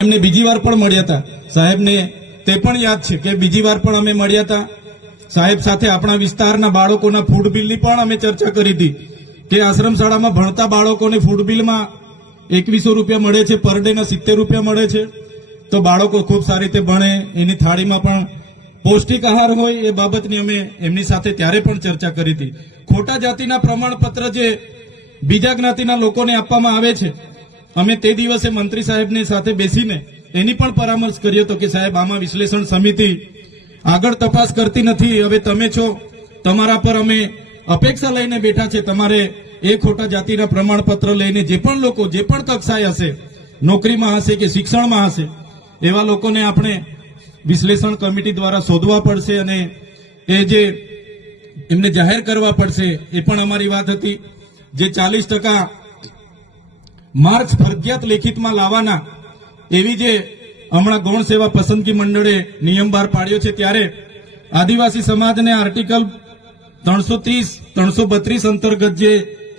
એમને બીજી વાર પણ મળ્યા હતા સાહેબને, તે પણ યાદ છે કે બીજી વાર પણ અમે મળ્યા હતા સાહેબ સાથે. આપણા વિસ્તારના બાળકોના ફૂડ બિલની પણ અમે ચર્ચા કરી હતી કે આશ્રમ શાળામાં ભણતા બાળકોને ફૂડ બિલમાં 2100 રૂપિયા મળે છે, પર ડે ના 70 રૂપિયા મળે છે. તો બાળકો ખૂબ સારી રીતે ભણે, એની થાળીમાં પણ પૌષ્ટિક આહાર હોય, એ બાબતની અમે એમની સાથે ત્યારે પણ ચર્ચા કરી હતી. ખોટા જાતિના પ્રમાણપત્ર જે બીજા જ્ઞાતિના લોકોને આપવામાં આવે છે, અમે તે દિવસે મંત્રી સાહેબની સાથે બેસીને એની પણ પરામર્શ કર્યો હતો કે સાહેબ આમાં વિશ્લેષણ સમિતિ આગળ તપાસ કરતી નથી. હવે તમે છો, તમારા પર અમે અપેક્ષા લઈને બેઠા છે. તમારે એ ખોટા જાતિના પ્રમાણપત્ર લઈને જે પણ લોકો જે પણ કક્ષાએ હશે, નોકરીમાં હશે કે શિક્ષણમાં હશે, એવા લોકોને આપણે વિશ્લેષણ કમિટી દ્વારા શોધવા પડશે અને એ જે એમને જાહેર કરવા પડશે, એ પણ અમારી વાત હતી. જે 40% માર્ક્સ ફરજિયાત લેખિતમાં લાવવાના, એવી જે હમણાં ગૌણ સેવા પસંદગી મંડળે નિયમ બહાર પાડ્યો છે, ત્યારે આદિવાસી સમાજને આર્ટિકલ 330, 332 અંતર્ગત જે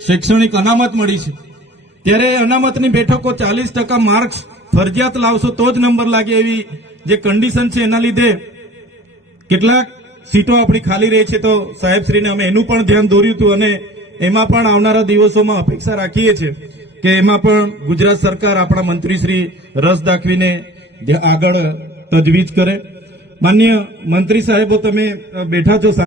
શૈક્ષણિક અનામત મળી છે, ત્યારે અનામતની બેઠકો 40% માર્ક્સ ફરજિયાત લાવશો તો જ નંબર લાગે, એવી જે કન્ડિશન છે, એના લીધે કેટલાક સીટો આપણી ખાલી રહી છે. તો સાહેબશ્રીને અમે એનું પણ ધ્યાન દોર્યું હતું અને એમાં પણ આવનારા દિવસોમાં અપેક્ષા રાખીએ છીએ કે એમાં પણ ગુજરાત સરકાર, આપણા મંત્રીશ્રી રસ દાખવીને આગળ તજવીજ કરે. માન્ય મંત્રી સાહેબો, તમે બેઠા છો.